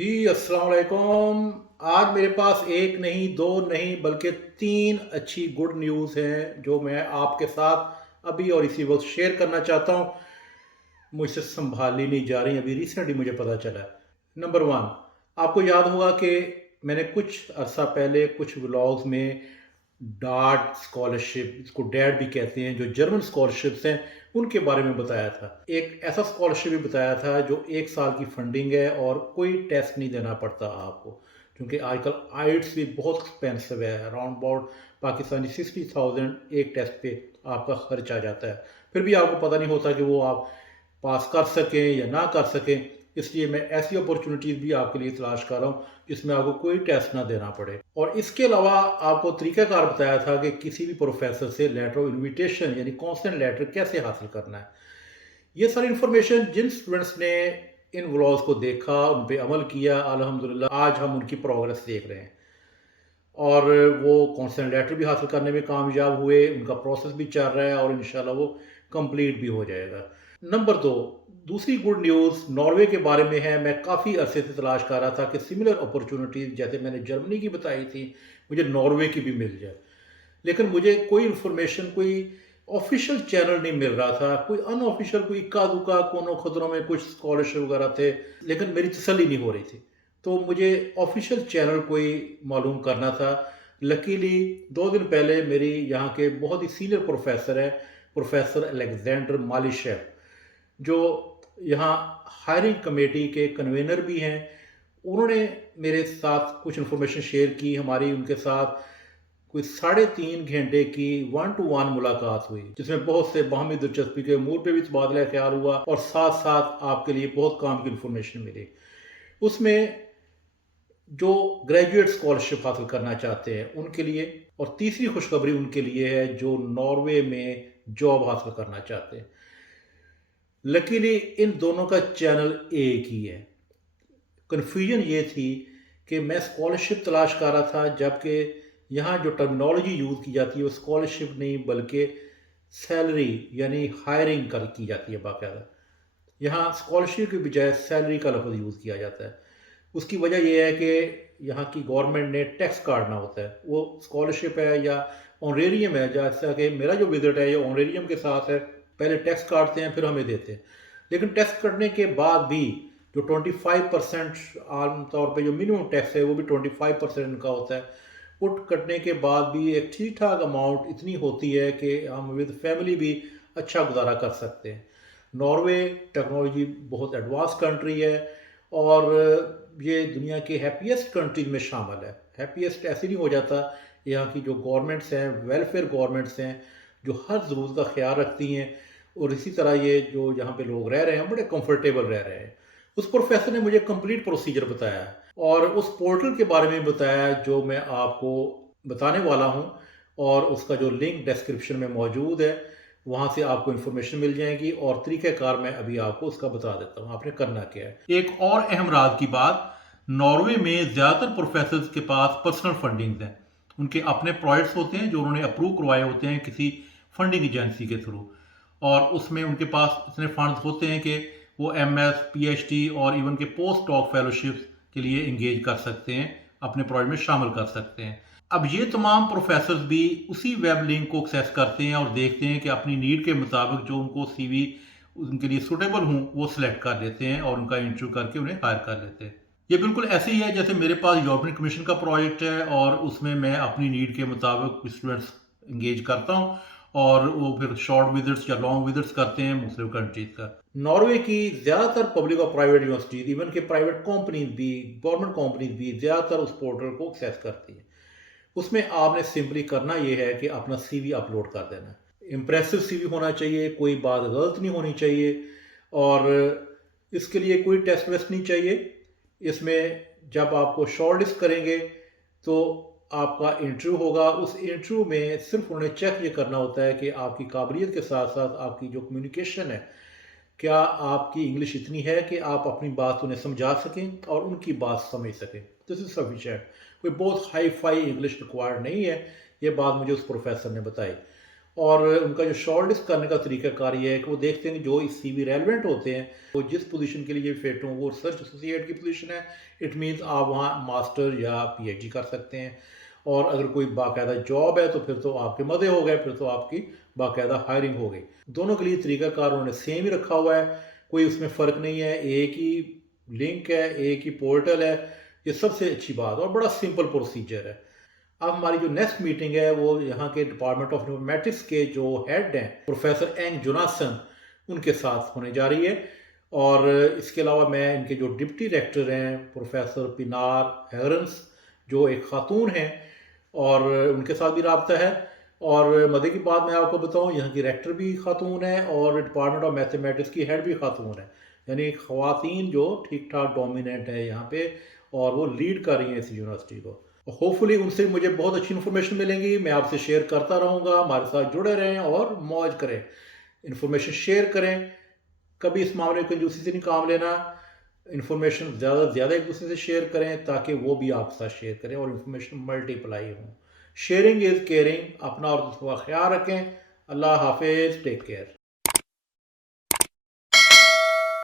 जी, अस्सलाम वालेकुम। आज मेरे पास एक नहीं, दो नहीं बल्कि 3 अच्छी गुड न्यूज़ हैं जो मैं आपके साथ अभी और इसी वक़्त शेयर करना चाहता हूँ। मुझसे सँभाली नहीं जा रही, अभी रिसेंटली मुझे पता चला है। नंबर 1, आपको याद होगा कि मैंने कुछ अरसा पहले कुछ व्लॉग्स में डार्ट स्कॉलरशिप, इसको डैड भी कहते हैं, जो जर्मन स्कॉलरशिप्स हैं, उनके बारे में बताया था। एक ऐसा स्कॉलरशिप भी बताया था जो 1 साल की फंडिंग है और कोई टेस्ट नहीं देना पड़ता आपको, क्योंकि आजकल आइट्स भी बहुत एक्सपेंसिव है। अराउंड अबाउट पाकिस्तानी 60,000 एक टेस्ट पे आपका खर्च आ जाता है। फिर भी आपको पता नहीं होता कि वो आप पास कर सकें या ना कर सकें। इसलिए मैं ऐसी अपॉर्चुनिटीज़ भी आपके लिए तलाश कर रहा हूँ जिसमें आपको कोई टेस्ट ना देना पड़े। और इसके अलावा आपको तरीक़ाकार बताया था कि किसी भी प्रोफ़ेसर से लेटर ऑफ इन्विटेशन यानी कॉन्सेंट लेटर कैसे हासिल करना है। ये सारी इन्फॉर्मेशन जिन स्टूडेंट्स ने इन व्लॉग्स को देखा, उन पे अमल किया, अल्हम्दुलिल्लाह आज हम उनकी प्रोग्रेस देख रहे हैं। और वो कॉन्सेंट लेटर भी हासिल करने में कामयाब हुए, उनका प्रोसेस भी चल रहा है और इंशाल्लाह वो कंप्लीट भी हो जाएगा। नंबर 2, दूसरी गुड न्यूज़ नॉर्वे के बारे में है। मैं काफ़ी अरसे से तलाश कर रहा था कि सिमिलर अपॉर्चुनिटीज़ जैसे मैंने जर्मनी की बताई थी, मुझे नॉर्वे की भी मिल जाए। लेकिन मुझे कोई इन्फॉर्मेशन, कोई ऑफिशियल चैनल नहीं मिल रहा था। कोई अनऑफिशियल, कोई इक्का-दुक्का कोनों खदरों में कुछ स्कॉलरशिप वगैरह थे, लेकिन मेरी तसल्ली नहीं हो रही थी। तो मुझे ऑफिशियल चैनल कोई मालूम करना था। लकीली 2 दिन पहले मेरी यहाँ के बहुत ही सीनियर प्रोफ़ेसर हैं, प्रोफ़ेसर अलेक्जेंडर मालिशेव, जो यहाँ हायरिंग कमेटी के कन्वीनर भी हैं। उन्होंने मेरे साथ कुछ इन्फॉर्मेशन शेयर की। हमारी उनके साथ कोई 3.5 घंटे की 1 टू 1 मुलाकात हुई, जिसमें बहुत से बाहमी दिलचस्पी के अमूर पे भी तबादला ख्याल हुआ और साथ-साथ आपके लिए बहुत काम की इन्फॉर्मेशन मिली। उसमें जो ग्रेजुएट स्कॉलरशिप हासिल करना चाहते हैं उनके लिए, और तीसरी खुशखबरी उनके लिए है जो नॉर्वे में जॉब हासिल करना चाहते हैं। लकीली इन दोनों का चैनल एक ही है। कन्फ्यूजन ये थी कि मैं स्कॉलरशिप तलाश कर रहा था, जबकि यहाँ जो टर्मिनोलॉजी यूज़ की जाती है वो स्कॉलरशिप नहीं बल्कि सैलरी यानी हायरिंग कर की जाती है बाकायदा। यहाँ स्कॉलरशिप के बजाय सैलरी का लफ्ज़ यूज़ किया जाता है। उसकी वजह ये है कि यहाँ की गवर्नमेंट ने टैक्स काटना होता है। वो स्कॉलरशिप है या ऑनरेरियम है, जैसा कि मेरा जो विज़िट है ये ऑनरेरियम के साथ है। पहले टैक्स काटते हैं फिर हमें देते हैं। लेकिन टैक्स कटने के बाद भी जो 25% आम तौर पे जो मिनिमम टैक्स है वो भी 25% इनका होता है। वो कटने के बाद भी एक ठीक ठाक अमाउंट इतनी होती है कि हम विद फैमिली भी अच्छा गुजारा कर सकते हैं। नॉर्वे टेक्नोलॉजी बहुत एडवांस कंट्री है और ये दुनिया के हैप्पीएस्ट कंट्रीज में शामिल है। हैप्पीएस्ट ऐसे नहीं हो जाता। यहाँ की जो गवर्नमेंट्स हैं, वेलफेयर गवर्नमेंट्स हैं, जो हर ज़रूरत का ख्याल रखती हैं, और इसी तरह ये जो यहाँ पे लोग रह रहे हैं बड़े कंफर्टेबल रह रहे हैं। उस प्रोफेसर ने मुझे कंप्लीट प्रोसीजर बताया और उस पोर्टल के बारे में बताया जो मैं आपको बताने वाला हूँ, और उसका जो लिंक डिस्क्रिप्शन में मौजूद है, वहाँ से आपको इन्फॉर्मेशन मिल जाएगी और तरीक़ाकार मैं अभी आपको उसका बता देता हूँ, आपने करना क्या है। एक और अहम राज की बात, नॉर्वे में ज़्यादातर प्रोफेसर्स के पास पर्सनल फंडिंग्स हैं। उनके अपने प्रोजेक्ट्स होते हैं जो उन्होंने अप्रूव करवाए होते हैं किसी फंडिंग एजेंसी के थ्रू, और उसमें उनके पास इतने फंड्स होते हैं कि वो एमएस, पीएचडी और इवन के पोस्ट डॉक फेलोशिप्स के लिए इंगेज कर सकते हैं, अपने प्रोजेक्ट में शामिल कर सकते हैं। अब ये तमाम प्रोफेसर्स भी उसी वेब लिंक को एक्सेस करते हैं और देखते हैं कि अपनी नीड के मुताबिक जो उनको सीवी उनके लिए सूटेबल हों वो सिलेक्ट कर लेते हैं और उनका इंटरव्यू करके उन्हें हायर कर लेते हैं। ये बिल्कुल ऐसे ही है जैसे मेरे पास यूरोपियन कमीशन का प्रोजेक्ट है और उसमें मैं अपनी नीड के मुताबिक स्टूडेंट्स इंगेज करता हूँ और वो फिर शॉर्ट विजिट्स या लॉन्ग विजिट्स करते हैं मुख्तलिफ कंट्रीज का। नॉर्वे की ज़्यादातर पब्लिक और प्राइवेट यूनिवर्सिटीज, इवन के प्राइवेट कंपनीज भी, गवर्नमेंट कंपनीज भी ज़्यादातर उस पोर्टल को एक्सेस करती है। उसमें आपने सिंपली करना ये है कि अपना सीवी अपलोड कर देना है। इम्प्रेसिव सीवी होना चाहिए, कोई बात गलत नहीं होनी चाहिए, और इसके लिए कोई टेस्ट वेस्ट नहीं चाहिए। इसमें जब आपको शॉर्ट लिस्ट करेंगे तो आपका इंटरव्यू होगा। उस इंटरव्यू में सिर्फ उन्हें चेक ये करना होता है कि आपकी काबिलियत के साथ साथ आपकी जो कम्युनिकेशन है, क्या आपकी इंग्लिश इतनी है कि आप अपनी बात उन्हें समझा सकें और उनकी बात समझ सकें। This is sufficient. कोई बहुत हाई फाई इंग्लिश रिक्वायर्ड नहीं है। ये बात मुझे उस प्रोफेसर ने बताई। और उनका जो शॉर्ट लिस्ट करने का तरीकाकार ये है कि वो देखते हैं कि जो इस सीवी रेलिवेंट होते हैं, वो जिस पोजीशन के लिए फिट हों, वो रिसर्च एसोसिएट की पोजीशन है, इट मीन्स आप वहाँ मास्टर या पीएचडी कर सकते हैं। और अगर कोई बाकायदा जॉब है तो फिर तो आपके मज़े हो गए, फिर तो आपकी बाकायदा हायरिंग हो गई। दोनों के लिए तरीकाकार उन्होंने सेम ही रखा हुआ है, कोई उसमें फ़र्क नहीं है, एक ही लिंक है, एक ही पोर्टल है। ये सबसे अच्छी बात है और बड़ा सिंपल प्रोसीजर है। अब हमारी जो नेक्स्ट मीटिंग है वो यहाँ के डिपार्टमेंट ऑफ न्यूमेटिक्स के जो हेड हैं प्रोफेसर एंग जोनासन, उनके साथ होने जा रही है। और इसके अलावा मैं इनके जो डिप्टी डायरेक्टर हैं प्रोफेसर पिनार हेरन्स, जो एक खातून हैं, और उनके साथ भी रब्ता है। और मज़े की बात मैं आपको बताऊं, यहाँ की रेक्टर भी खातून है और डिपार्टमेंट ऑफ मैथमेटिक्स की हेड भी खातून है। यानी ख़वातीन जो ठीक ठाक डोमिनेंट है यहाँ पे, और वो लीड कर रही हैं इस यूनिवर्सिटी को। होपफुली उनसे मुझे बहुत अच्छी इन्फॉर्मेशन मिलेंगी। मैं आपसे शेयर करता रहूँगा। हमारे साथ जुड़े रहें और मौज करें, इन्फॉर्मेशन शेयर करें। कभी इस मामले को कंजूसी से नहीं काम लेना। इन्फॉर्मेशन ज़्यादा से ज़्यादा एक दूसरे से शेयर करें ताकि वो भी आपके साथ शेयर करें और इन्फॉर्मेशन मल्टीप्लाई हो। Sharing is caring. अपना और दूसरों का ख्याल रखें। अल्लाह हाफिज़, टेक केयर।